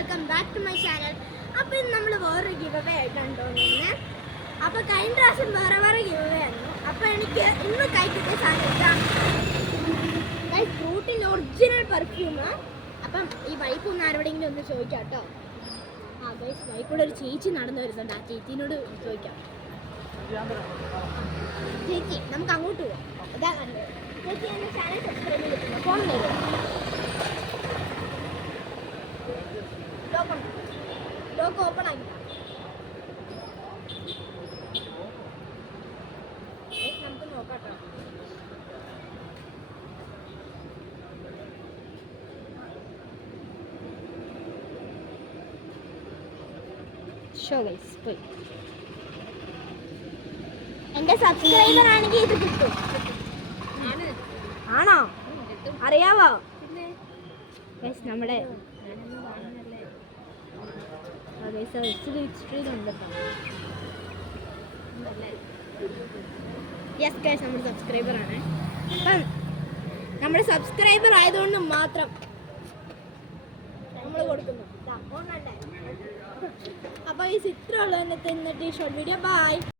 Welcome back to my channel. അപ്പോൾ ഇന്ന് നമ്മൾ വേറൊരു ഗിവ് അവേ ആയിട്ടാണ് തോന്നുന്നത്. അപ്പോൾ കഴിഞ്ഞ പ്രാവശ്യം വേറെ ഗിവ് അവേ ആയിരുന്നു. അപ്പോൾ എനിക്ക് ഇന്ന് കൈ കിട്ടിയ സാധനം ഫ്രൂട്ടിൻ്റെ ഒറിജിനൽ പെർഫ്യൂമ്. അപ്പം ഈ വൈപ്പ് ഒന്ന് ആരോടെങ്കിലും ഒന്ന് ചോദിക്കാം കേട്ടോ. ഗൈസ് വൈക്കൂടെ ഒരു ചേച്ചി നടന്നു വരുന്നുണ്ട്. ആ ചേച്ചീനോട് ചോദിക്കാം. ചേച്ചി നമുക്ക് അങ്ങോട്ട് പോവാം. ഇതാ കണ്ടത് ചേച്ചി എൻ്റെ ചാനൽ സബ്സ്ക്രൈബ് ചെയ്തിട്ടുണ്ട്. ഫോൺ തരും. ലോക്ക് ഓപ്പൺ ആക്കി നമുക്ക് നോക്കാട്ടോ. എന്റെ സബ്സ്ക്രൈബർ ആണെങ്കിൽ ഇത് കിട്ടും. ആണോ? അറിയാവോ? നമ്മുടെ യെസ് ഗൈസ്, നമ്മുടെ സബ്സ്ക്രൈബർ ആണ്. അപ്പം നമ്മുടെ സബ്സ്ക്രൈബർ ആയതുകൊണ്ട് മാത്രം നമ്മൾ കൊടുക്കുന്നു. അപ്പോൾ ഈ ചിത്രമുള്ളതിനകത്ത് ഇന്നത്തെ ഷോർട്ട് വീഡിയോ. ബൈ.